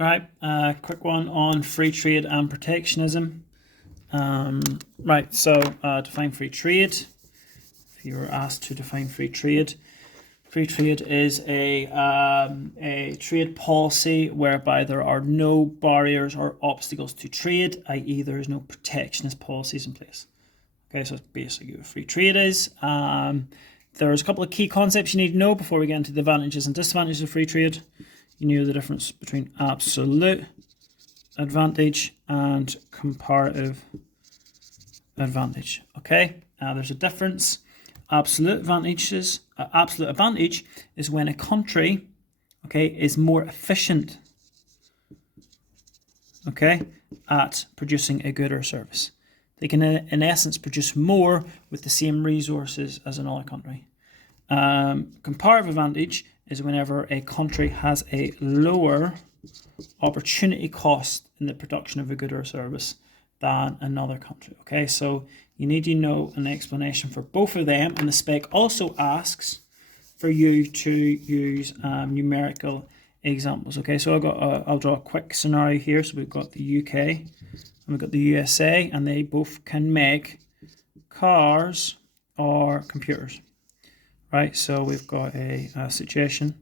Right, quick one on free trade and protectionism. Right, so define free trade. If you were asked to define free trade is a trade policy whereby there are no barriers or obstacles to trade, i.e. there is no protectionist policies in place. Okay, so that's basically what free trade is. There's a couple of key concepts you need to know before we get into the advantages and disadvantages of free trade. You know the difference between absolute advantage and comparative advantage. Okay, there's a difference. Absolute advantage is when a country, okay, is more efficient, okay, at producing a good or service. They can, in essence, produce more with the same resources as another country. Comparative advantage is whenever a country has a lower opportunity cost in the production of a good or service than another country. Okay, so you need to know an explanation for both of them, and the spec also asks for you to use numerical examples. Okay, so I'll draw a quick scenario here. So we've got the UK and we've got the USA, and they both can make cars or computers. Right, so we've got a situation,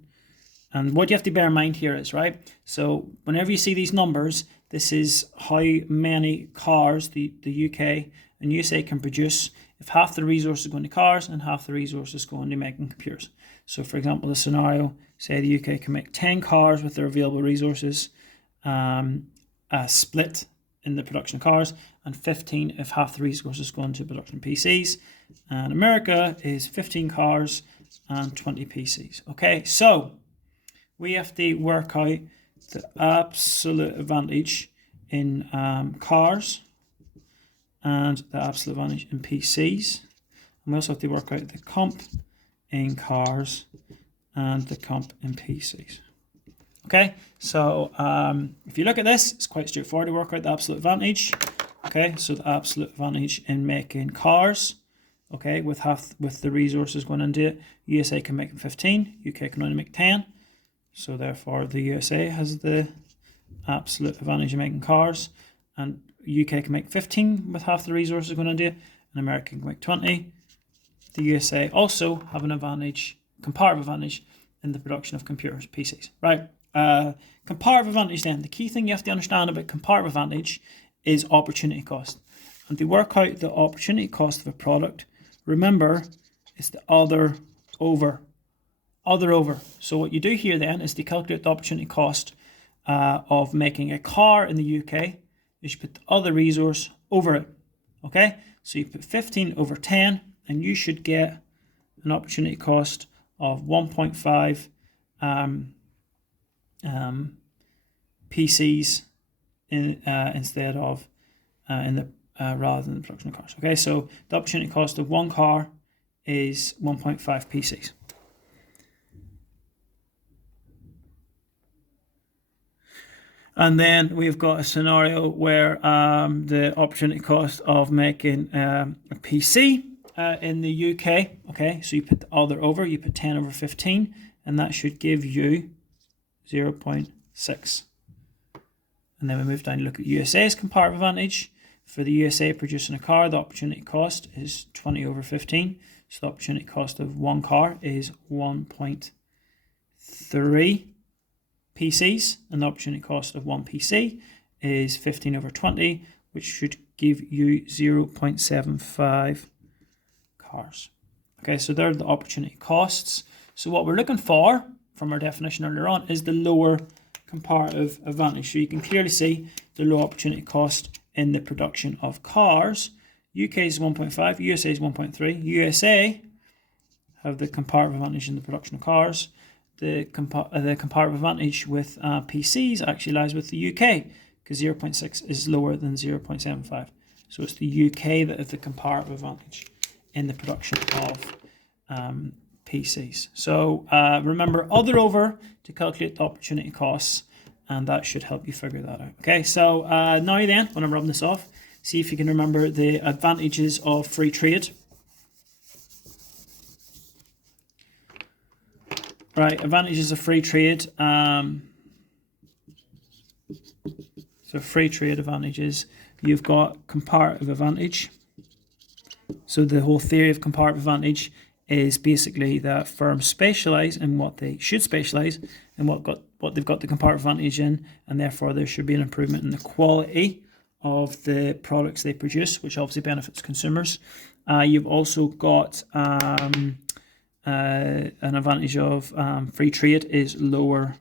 and what you have to bear in mind here is, right, so whenever you see these numbers, this is how many cars the UK and USA can produce if half the resources go into cars and half the resources go into making computers. So for example, the scenario, say the UK can make 10 cars with their available resources, split in the production of cars, and 15 if half the resources go into production of PCs. And America is 15 cars and 20 PCs. Okay, so we have to work out the absolute advantage in cars and the absolute advantage in PCs. And we also have to work out the comp in cars and the comp in PCs. Okay, so if you look at this, it's quite straightforward to work out the absolute advantage. Okay, so the absolute advantage in making cars, okay, with the resources going into it, USA can make 15, UK can only make 10. So therefore the USA has the absolute advantage in making cars, and UK can make 15 with half the resources going into it, and America can make 20. The USA also have an advantage, comparative advantage, in the production of computers, PCs. Right. Comparative advantage then, the key thing you have to understand about comparative advantage is opportunity cost. And to work out the opportunity cost of a product, remember, it's the other over. So what you do here then is to calculate the opportunity cost of making a car in the UK, is you put the other resource over it. Okay, so you put 15 over 10, and you should get an opportunity cost of 1.5 PCs instead of rather than the production of cars. Okay, so the opportunity cost of one car is 1.5 PCs. And then we've got a scenario where the opportunity cost of making a PC in the UK, okay, so you put the other over, you put 10 over 15, and that should give you 0.6. And then we move down to look at USA's comparative advantage. For the USA producing a car, the opportunity cost is 20 over 15. So the opportunity cost of one car is 1.3 PCs, and the opportunity cost of one PC is 15 over 20, which should give you 0.75 cars. Okay, so there are the opportunity costs. So what we're looking for from our definition earlier on is the lower comparative advantage. So you can clearly see the low opportunity cost in the production of cars. UK is 1.5, USA is 1.3. USA have the comparative advantage in the production of cars. The comparative advantage with PCs actually lies with the UK, because 0.6 is lower than 0.75. So it's the UK that have the comparative advantage in the production of PCs. So remember other over to calculate the opportunity costs, and that should help you figure that out. Okay, so now then, when I'm rubbing this off, see if you can remember the advantages of free trade. Right, advantages of free trade. So free trade advantages. You've got comparative advantage. So the whole theory of comparative advantage is basically that firms specialize in what they should specialize and what they've got the comparative advantage in, and therefore there should be an improvement in the quality of the products they produce, which obviously benefits consumers. You've also got an advantage of free trade is lower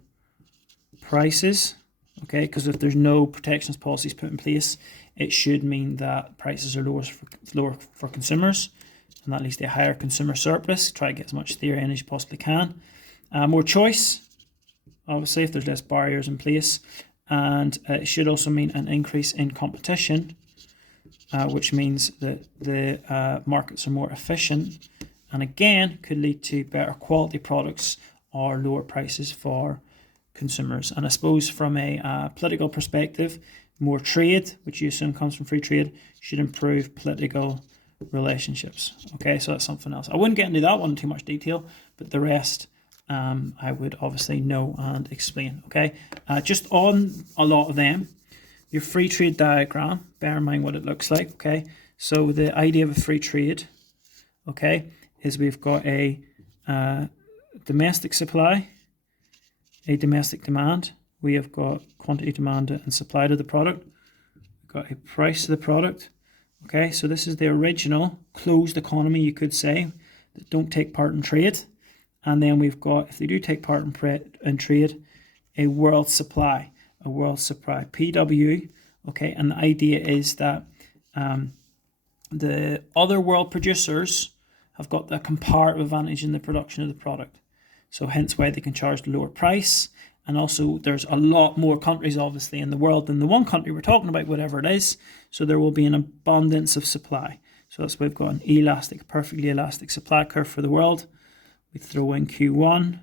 prices. Okay, because if there's no protectionist policies put in place, it should mean that prices are lower for consumers, and that leads to a higher consumer surplus. Try to get as much theory in as you possibly can. More choice, obviously, if there's less barriers in place, and it should also mean an increase in competition, which means that the markets are more efficient, and again could lead to better quality products or lower prices for consumers. And I suppose from a political perspective, more trade, which you assume comes from free trade, should improve political relationships. Okay, so that's something else. I wouldn't get into that one in too much detail, but the rest I would obviously know and explain. Okay, just on a lot of them, your free trade diagram, bear in mind what it looks like. Okay, so the idea of a free trade, okay, is we've got a domestic supply, a domestic demand. We have got quantity demanded and supply to the product. We've got a price to the product. Okay, so this is the original closed economy, you could say, that don't take part in trade. And then we've got, if they do take part in trade, a world supply, PW. Okay, and the idea is that the other world producers have got the comparative advantage in the production of the product. So hence why they can charge the lower price. And also there's a lot more countries obviously in the world than the one country we're talking about, whatever it is. So there will be an abundance of supply. So that's why we've got an elastic, perfectly elastic supply curve for the world. We throw in Q1,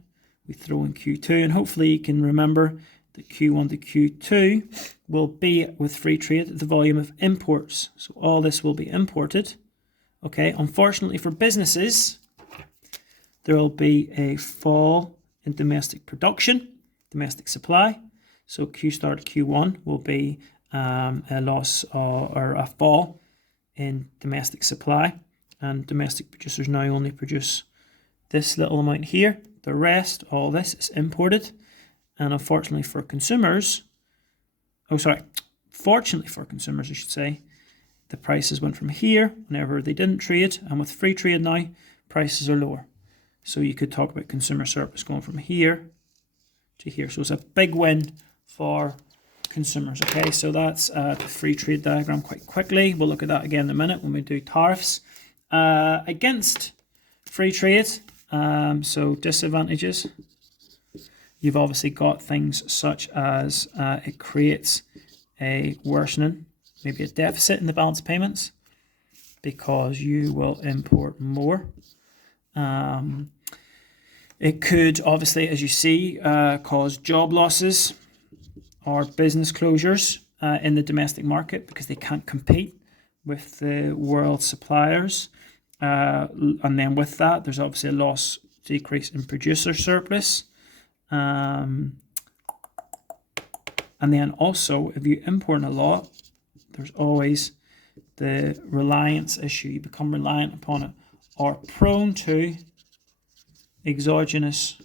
we throw in Q2, and hopefully you can remember that Q1 to Q2 will be, with free trade, the volume of imports. So all this will be imported. Okay, unfortunately for businesses, there will be a fall in domestic production, domestic supply. So Q star to Q1 will be a loss or a fall in domestic supply, and domestic producers now only produce this little amount here. The rest, all this, is imported. And unfortunately for consumers, fortunately for consumers, I should say, the prices went from here whenever they didn't trade, and with free trade now, prices are lower. So you could talk about consumer surplus going from here to here. So it's a big win for consumers. Okay, so that's the free trade diagram quite quickly. We'll look at that again in a minute when we do tariffs. Against free trade, so disadvantages. You've obviously got things such as it creates a worsening, maybe a deficit in the balance of payments, because you will import more. It could obviously, as you see, cause job losses or business closures in the domestic market because they can't compete with the world suppliers. And then with that, there's obviously a decrease in producer surplus. And then also, if you import a lot, there's always the reliance issue. You become reliant upon it or prone to exogenous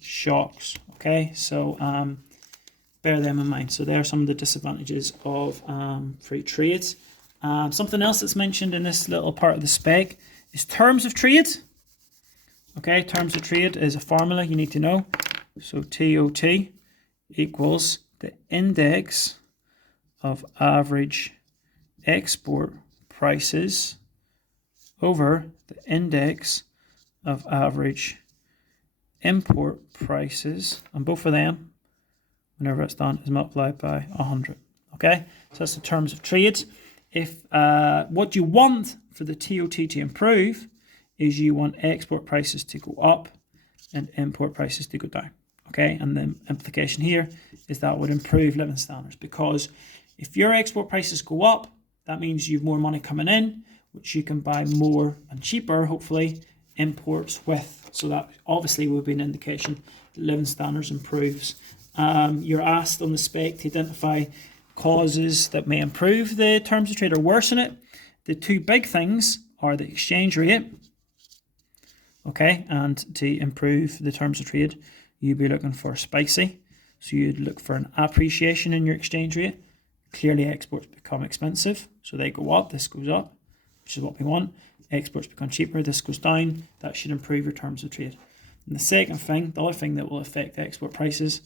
shocks. Okay, so bear them in mind. So there are some of the disadvantages of free trade. Something else that's mentioned in this little part of the spec is terms of trade. Okay, terms of trade is a formula you need to know. So TOT equals the index of average export prices over the index of average import prices, and both of them, whenever it's done, is multiplied by 100. Okay, so that's the terms of trade. If what you want for the TOT to improve is you want export prices to go up and import prices to go down. Okay, and the implication here is that would improve living standards, because if your export prices go up, that means you've more money coming in, which you can buy more and cheaper, hopefully, imports with. So that obviously would be an indication that living standards improves. You're asked on the spec to identify causes that may improve the terms of trade or worsen it. The two big things are the exchange rate, okay, and to improve the terms of trade, you'd be looking for spicy. So you'd look for an appreciation in your exchange rate. Clearly exports become expensive, so they go up, this goes up, which is what we want. Exports become cheaper, this goes down, that should improve your terms of trade. And the second thing, the other thing that will affect export prices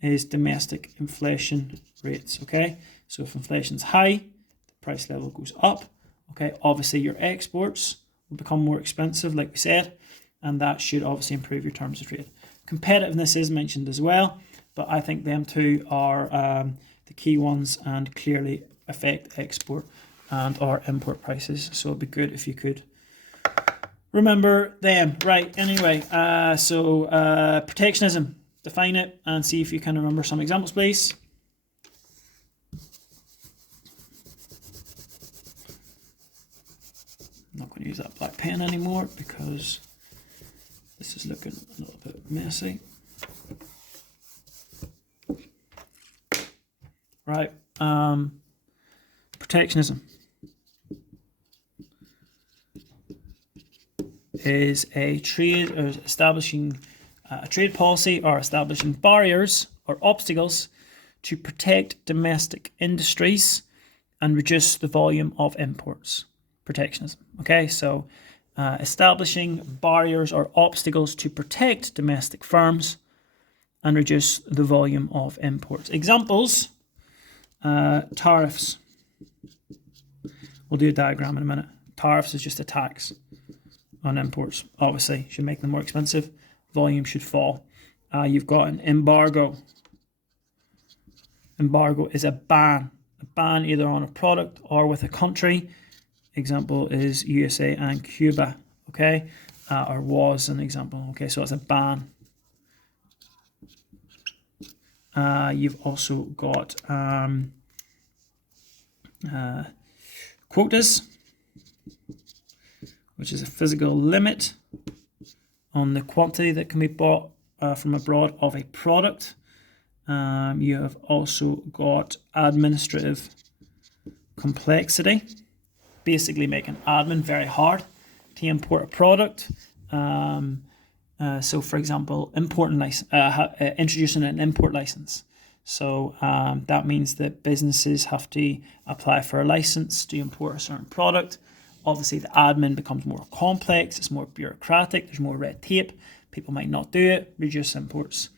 is domestic inflation rates, okay? So if inflation's high, the price level goes up, okay? Obviously your exports will become more expensive, like we said, and that should obviously improve your terms of trade. Competitiveness is mentioned as well, but I think them two are the key ones and clearly affect export and our import prices. So it'd be good if you could remember them. Right, anyway, protectionism. Define it and see if you can remember some examples, please. I'm not going to use that black pen anymore because this is looking a little bit messy. Right, protectionism is a trade or establishing a trade policy or establishing barriers or obstacles to protect domestic industries and reduce the volume of imports. Protectionism. Okay, so establishing barriers or obstacles to protect domestic firms and reduce the volume of imports. Examples, tariffs. We'll do a diagram in a minute. Tariffs is just a tax on imports. Obviously, should make them more expensive. Volume should fall. You've got an embargo. Embargo is a ban. A ban either on a product or with a country. Example is USA and Cuba. Okay, or was an example. Okay, so it's a ban. You've also got quotas, which is a physical limit on the quantity that can be bought from abroad of a product. You have also got administrative complexity, basically making admin very hard to import a product. So, for example, introducing an import license. So that means that businesses have to apply for a license to import a certain product. Obviously, the admin becomes more complex, it's more bureaucratic, there's more red tape, people might not do it, reduce imports.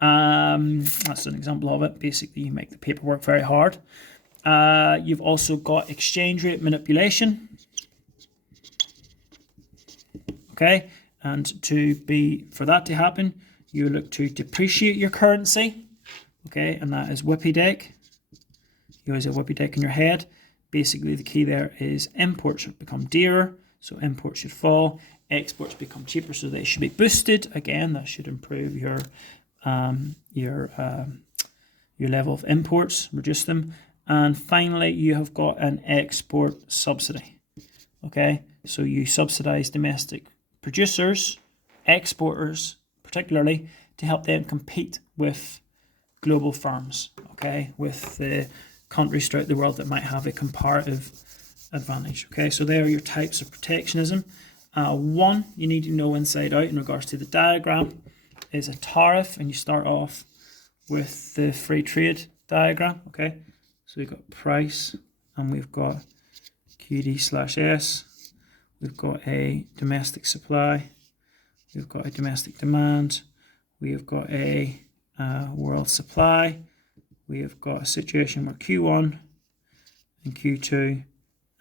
That's an example of it. Basically, you make the paperwork very hard. You've also got exchange rate manipulation. Okay, and for that to happen, you look to depreciate your currency. Okay, and that is whippy deck. You always have whippy deck in your head. Basically, the key there is imports become dearer, so imports should fall. Exports become cheaper, so they should be boosted. Again, that should improve your level of imports, reduce them. And finally, you have got an export subsidy. Okay, so you subsidize domestic producers, exporters, particularly, to help them compete with global firms. Okay, with the countries throughout the world that might have a comparative advantage. Okay, so there are your types of protectionism. One you need to know inside out in regards to the diagram is a tariff, and you start off with the free trade diagram. Okay, so we've got price and we've got QD/S. We've got a domestic supply. We've got a domestic demand. We've got a world supply. We have got a situation where Q1 and Q2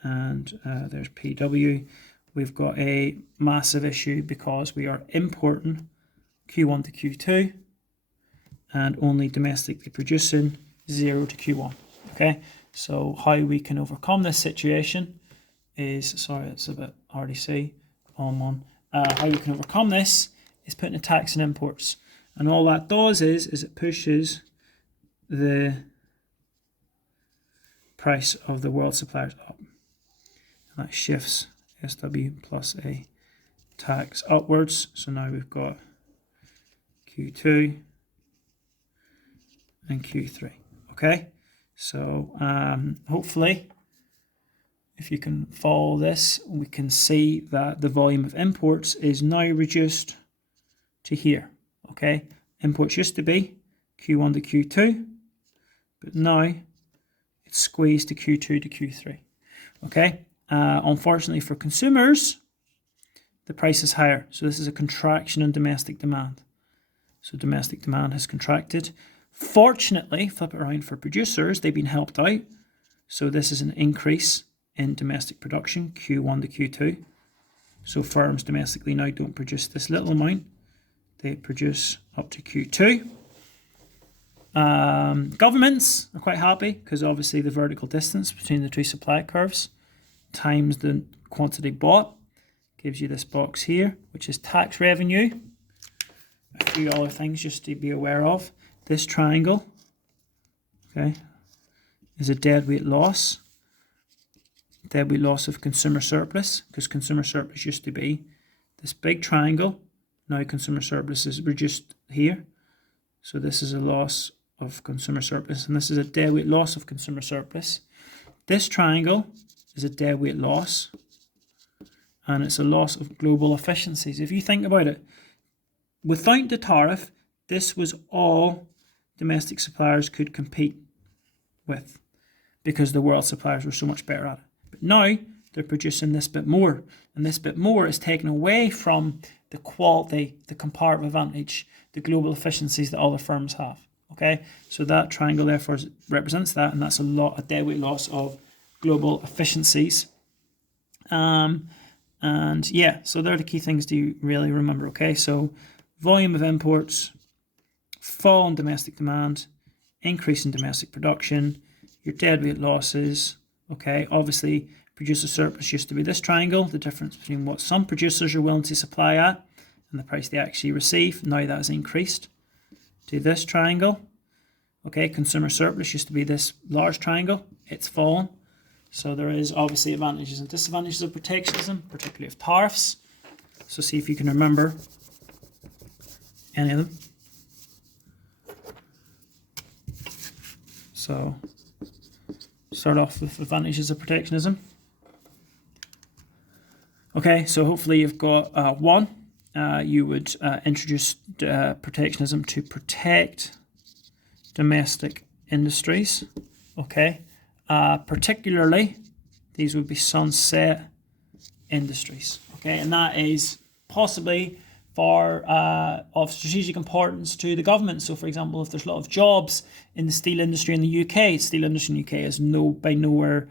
and there's PW. We've got a massive issue because we are importing Q1 to Q2 and only domestically producing 0 to Q1. Okay, so how we can overcome this situation is, sorry, it's a bit hard to see on one. How we can overcome this is putting a tax on imports. And all that does is it pushes the price of the world suppliers up. And that shifts SW plus a tax upwards. So now we've got Q2 and Q3. Okay, So hopefully, if you can follow this, we can see that the volume of imports is now reduced to here. Okay, imports used to be Q1 to Q2, but now it's squeezed to Q2 to Q3. Okay, unfortunately for consumers, the price is higher. So this is a contraction in domestic demand. So domestic demand has contracted. Fortunately, flip it around for producers, they've been helped out. So this is an increase in domestic production, Q1 to Q2. So firms domestically now don't produce this little amount. They produce up to Q2. Governments are quite happy because obviously the vertical distance between the two supply curves times the quantity bought gives you this box here, which is tax revenue. A few other things just to be aware of. This triangle, okay, is a deadweight loss. Deadweight loss of consumer surplus, because consumer surplus used to be this big triangle. Now consumer surplus is reduced here. So this is a loss of consumer surplus, and this is a deadweight loss of consumer surplus. This triangle is a deadweight loss, and it's a loss of global efficiencies. If you think about it, without the tariff, this was all domestic suppliers could compete with because the world suppliers were so much better at it. But now they're producing this bit more, and this bit more is taken away from the quality, the comparative advantage, the global efficiencies that other firms have. Okay, so that triangle therefore represents that, and that's a deadweight loss of global efficiencies. And yeah, so they're the key things to really remember. Okay, so volume of imports, fall in domestic demand, increase in domestic production, your deadweight losses. Okay, obviously producer surplus used to be this triangle, the difference between what some producers are willing to supply at and the price they actually receive. Now that has increased to this triangle. Okay, consumer surplus used to be this large triangle, it's fallen. So there is obviously advantages and disadvantages of protectionism, particularly of tariffs. So see if you can remember any of them. So start off with advantages of protectionism. Okay, so hopefully you've got one. You would introduce protectionism to protect domestic industries. Okay, particularly these would be sunset industries. Okay, and that is possibly of strategic importance to the government. So for example, if there's a lot of jobs in the steel industry in the UK, steel industry in the UK is by nowhere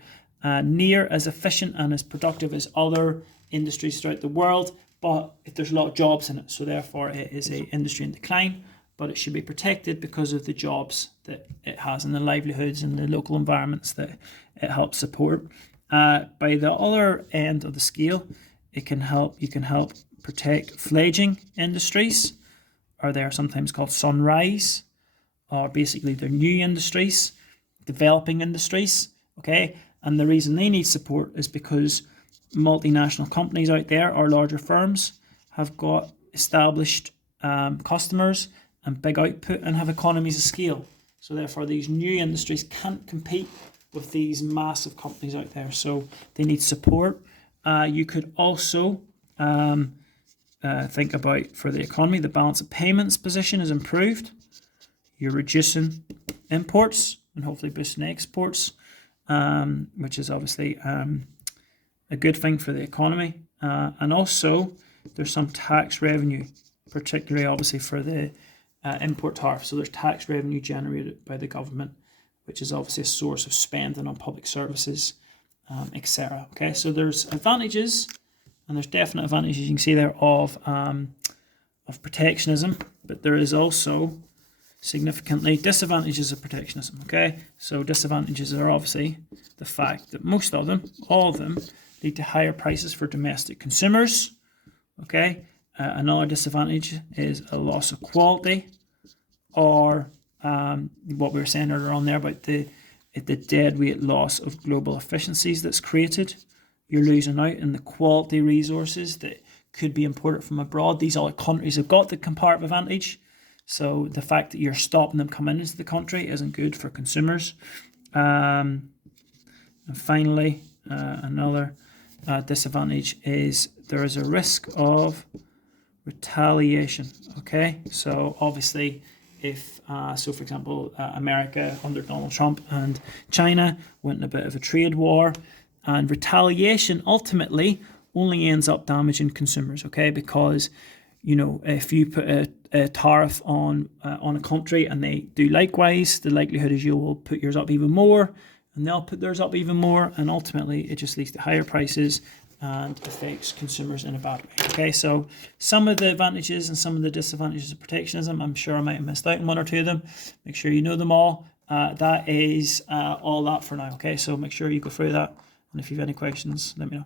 near as efficient and as productive as other industries throughout the world, but if there's a lot of jobs in it, so therefore it is an industry in decline, but it should be protected because of the jobs that it has and the livelihoods and the local environments that it helps support. By the other end of the scale, you can help protect fledgling industries, or they're sometimes called sunrise, or basically they're new industries, developing industries. Okay, and the reason they need support is because multinational companies out there or larger firms have got established customers and big output and have economies of scale. So therefore these new industries can't compete with these massive companies out there. So they need support. You could also think about for the economy, the balance of payments position is improved. You're reducing imports and hopefully boosting exports, which is obviously a good thing for the economy. And also there's some tax revenue, particularly obviously for the import tariff. So there's tax revenue generated by the government, which is obviously a source of spending on public services, etc. Okay, so there's advantages, and there's definite advantages you can see there of protectionism, but there is also significantly disadvantages of protectionism. Okay, so disadvantages are obviously the fact that most of them, all of them, lead to higher prices for domestic consumers. Okay, another disadvantage is a loss of quality, or what we were saying earlier on there about the deadweight loss of global efficiencies that's created. You're losing out in the quality resources that could be imported from abroad. These other countries have got the comparative advantage, so the fact that you're stopping them coming into the country isn't good for consumers. And finally, another disadvantage is there is a risk of retaliation. Okay, so obviously if so for example America under Donald Trump and China went in a bit of a trade war, and retaliation ultimately only ends up damaging consumers. Okay, because if you put a tariff on a country and they do likewise, the likelihood is you will put yours up even more, and they'll put theirs up even more, and ultimately it just leads to higher prices and affects consumers in a bad way. Okay, so some of the advantages and some of the disadvantages of protectionism, I'm sure I might have missed out on one or two of them. Make sure you know them all. That is all that for now. Okay, so make sure you go through that, and if you have any questions, let me know.